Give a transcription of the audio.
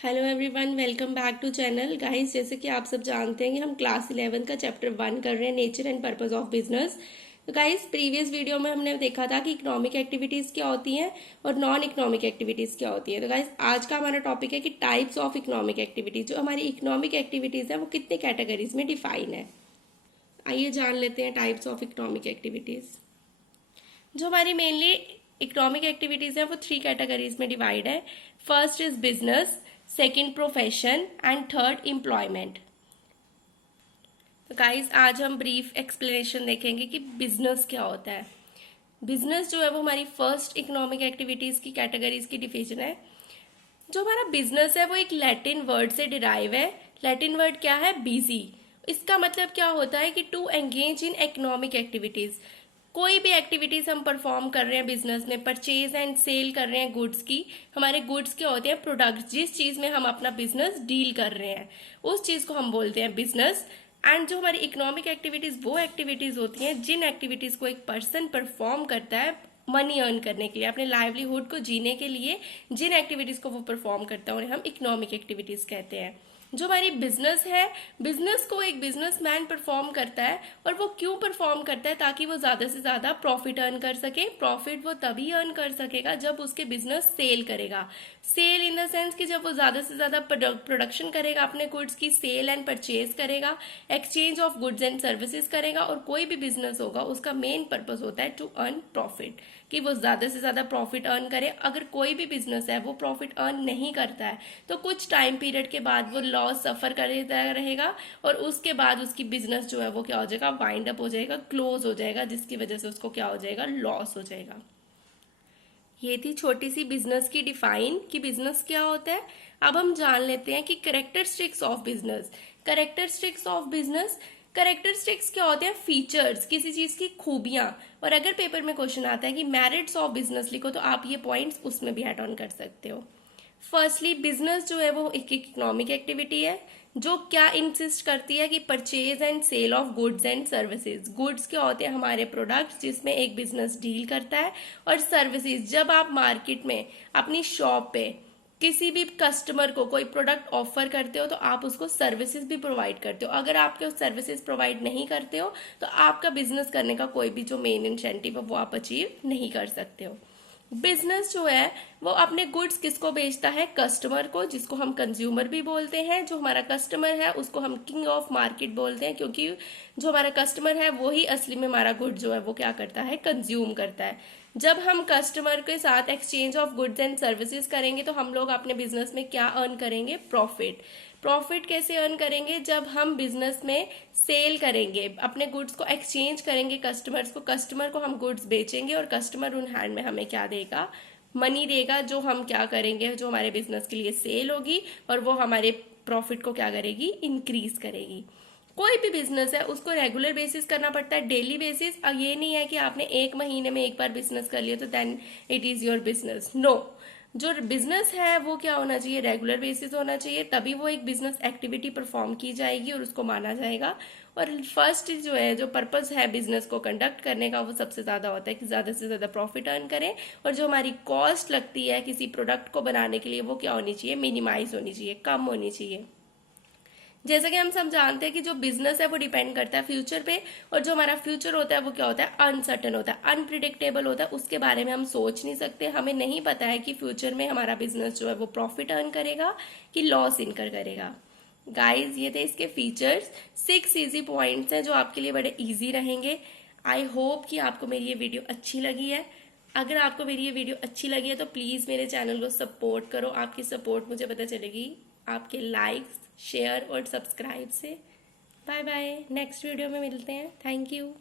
Hello everyone, welcome back to channel. Guys, जैसे कि आप सब जानते हैं कि हम क्लास 11 का चैप्टर 1 कर रहे हैं, nature and purpose of business. तो गाइस, प्रीवियस वीडियो में हमने देखा था कि इकोनॉमिक एक्टिविटीज क्या होती हैं और नॉन इकोनॉमिक एक्टिविटीज क्या होती है। तो गाइस, आज का हमारा टॉपिक है कि टाइप्स ऑफ इकोनॉमिक एक्टिविटीज। जो हमारी इकोनॉमिक एक्टिविटीज है वो कितने कैटेगरीज में डिफाइन है। आइए जान लेते हैं टाइप्स ऑफ इकोनॉमिक एक्टिविटीज। जो हमारी मेनली इकोनॉमिक एक्टिविटीज है वो 3 कैटेगरीज में डिवाइड है। First is business, second profession and third employment. तो गाइस, आज हम ब्रीफ एक्सप्लेनेशन देखेंगे कि बिजनेस क्या होता है। बिजनेस जो है वो हमारी फर्स्ट इकोनॉमिक एक्टिविटीज की कैटेगरीज की डिवीजन है। जो हमारा बिजनेस है वो एक लैटिन वर्ड से डिराइव है। लैटिन वर्ड क्या है? बिजी। इसका मतलब क्या होता है कि to engage in economic activities. कोई भी एक्टिविटीज हम परफॉर्म कर रहे हैं बिजनेस में, परचेज एंड सेल कर रहे हैं गुड्स की। हमारे गुड्स क्या होते हैं? प्रोडक्ट्स। जिस चीज में हम अपना बिजनेस डील कर रहे हैं उस चीज को हम बोलते हैं बिजनेस। एंड जो हमारी इकोनॉमिक एक्टिविटीज वो एक्टिविटीज होती हैं जिन एक्टिविटीज को एक पर्सन परफॉर्म करता है मनी अर्न करने के लिए, अपने लाइवलीहुड को जीने के लिए। जिन एक्टिविटीज को वो परफॉर्म करता है उन्हें हम इकोनॉमिक एक्टिविटीज कहते हैं। जो हमारी बिजनेस है, बिजनेस को एक बिजनेसमैन परफॉर्म करता है। और वो क्यों परफॉर्म करता है? ताकि वो ज्यादा से ज्यादा प्रॉफिट अर्न कर सके। प्रॉफिट वो तभी अर्न कर सकेगा जब उसके बिजनेस सेल करेगा। सेल इन द सेंस कि जब वो ज्यादा से ज्यादा प्रोडक्शन करेगा अपने गुड्स की, सेल एंड परचेज करेगा, exchange of goods and services करेगा। और कोई भी बिजनेस होगा उसका मेन पर्पज होता है टू अर्न प्रॉफिट, कि वो ज्यादा से ज्यादा प्रॉफिट अर्न करे। अगर कोई भी बिजनेस है वो प्रॉफिट अर्न नहीं करता है तो कुछ टाइम पीरियड के बाद वो लॉस सफर करता रहेगा और उसके बाद उसकी बिजनेस जो है वो क्या हो जाएगा? वाइंड अप हो जाएगा, क्लोज हो जाएगा, जिसकी वजह से उसको क्या हो जाएगा? लॉस हो जाएगा। ये थी छोटी सी बिजनेस की डिफाइन कि बिजनेस क्या होता है। अब हम जान लेते हैं कि characteristics of business. Characteristics of business, characteristics क्या होते हैं? फीचर्स, किसी चीज की खूबियां। और अगर पेपर में क्वेश्चन आता है कि मेरिट्स ऑफ बिजनेस लिखो तो आप ये पॉइंट्स उसमें भी ऐड ऑन कर सकते हो। फर्स्टली, बिजनेस जो है वो एक इकोनॉमिक एक्टिविटी है जो क्या इंसिस्ट करती है कि purchase and sale of goods and services. Goods क्या होते हैं? हमारे प्रोडक्ट्स जिसमें एक बिजनेस डील करता है। और सर्विसेज, जब आप मार्केट में अपनी शॉप पे किसी भी कस्टमर को कोई प्रोडक्ट ऑफर करते हो तो आप उसको सर्विसेज भी प्रोवाइड करते हो। अगर आपके सर्विसेज प्रोवाइड नहीं करते हो तो आपका बिजनेस करने का कोई भी जो मेन इंसेंटिव है वो आप अचीव नहीं कर सकते हो। बिजनेस जो है वो अपने गुड्स किसको बेचता है? कस्टमर को, जिसको हम कंज्यूमर भी बोलते हैं। जो हमारा कस्टमर है उसको हम किंग ऑफ मार्केट बोलते हैं, क्योंकि जो हमारा कस्टमर है वो ही असली में हमारा गुड जो है वो क्या करता है? कंज्यूम करता है। जब हम कस्टमर के साथ exchange of goods and services करेंगे तो हम लोग अपने बिजनेस में क्या अर्न करेंगे? प्रॉफिट। प्रॉफिट कैसे अर्न करेंगे? जब हम बिजनेस में सेल करेंगे, अपने गुड्स को एक्सचेंज करेंगे कस्टमर्स को, कस्टमर को हम गुड्स बेचेंगे और कस्टमर उन हैंड में हमें क्या देगा? मनी देगा, जो हम क्या करेंगे? जो हमारे बिजनेस के लिए सेल होगी और वो हमारे प्रॉफिट को क्या करेगी? इंक्रीज करेगी। कोई भी बिजनेस है उसको रेगुलर बेसिस करना पड़ता है, डेली बेसिस। अब ये नहीं है कि आपने एक महीने में एक बार बिजनेस कर लिया तो then it is your business. No, जो बिजनेस है वो क्या होना चाहिए? रेगुलर बेसिस होना चाहिए, तभी वो एक बिजनेस एक्टिविटी परफॉर्म की जाएगी और उसको माना जाएगा। और फर्स्ट जो है, जो पर्पस है बिजनेस को कंडक्ट करने का, वो सबसे ज्यादा होता है कि ज्यादा से ज्यादा प्रॉफिट अर्न करें। और जो हमारी कॉस्ट लगती है किसी प्रोडक्ट को बनाने के लिए वो क्या होनी चाहिए? मिनिमाइज होनी चाहिए, कम होनी चाहिए। जैसा कि हम सब जानते हैं कि जो बिजनेस है वो डिपेंड करता है फ्यूचर पे। और जो हमारा फ्यूचर होता है वो क्या होता है? अनसर्टेन होता है, अनप्रिडिक्टेबल होता है। उसके बारे में हम सोच नहीं सकते। हमें नहीं पता है कि फ्यूचर में हमारा बिजनेस जो है वो प्रॉफिट अर्न करेगा कि लॉस इनकर करेगा। गाइज, ये थे इसके फीचर्स। 6 इजी पॉइंट्स हैं जो आपके लिए बड़े इजी रहेंगे। आई होप कि आपको मेरी ये वीडियो अच्छी लगी है। अगर आपको मेरी ये वीडियो अच्छी लगी है तो प्लीज मेरे चैनल को सपोर्ट करो। आपकी सपोर्ट मुझे पता चलेगी आपके लाइक्स, शेयर और सब्सक्राइब से। बाय बाय, नेक्स्ट वीडियो में मिलते हैं। Thank you.